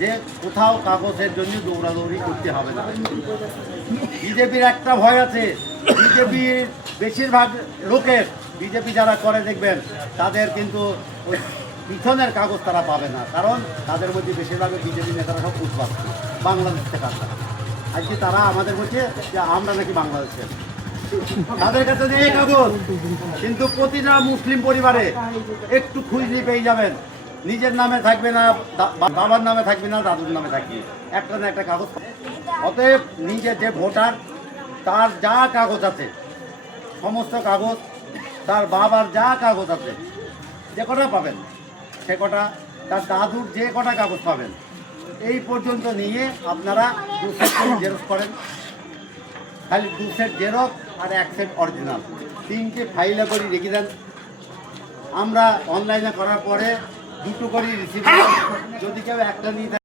যে কোথাও কাগজের জন্য দৌড়াদৌড়ি করতে হবে না। বিজেপির একটা ভয় আছে, বিজেপির বেশিরভাগ লোকের, বিজেপি যারা করে দেখবেন তাদের কিন্তু ওই পিছনের কাগজ তারা পাবে না, কারণ তাদের মধ্যে বেশিরভাগ বিজেপি নেতারা সব উৎপাদ বাংলাদেশ থেকে আসা। আজকে তারা আমাদের বলছে যে আমরা নাকি বাংলাদেশের, তাদের কাছে নেই কাগজ। কিন্তু প্রতিটা মুসলিম পরিবারে একটু খুঁজলি পেয়ে যাবেন, নিজের নামে থাকবে না, বাবার নামে থাকবে না, দাদুর নামে থাকবে, একটা না একটা কাগজ। অতএব নিজের যে ভোটার, তার যা কাগজ আছে সমস্ত কাগজ, তার বাবার যা কাগজ আছে যে কটা পাবেন সে কটা, তার দাদুর যে কটা কাগজ পাবেন এই পর্যন্ত নিয়ে আপনারা 2 সেট জেরক্স করেন। খালি 2 সেট জেরক্স আর 1 সেট অরিজিনাল, 3টে ফাইলে করে রেখে দেন। আমরা অনলাইনে করার পরে 2টো করে রিসিভ, যদি কেউ একটা নিয়ে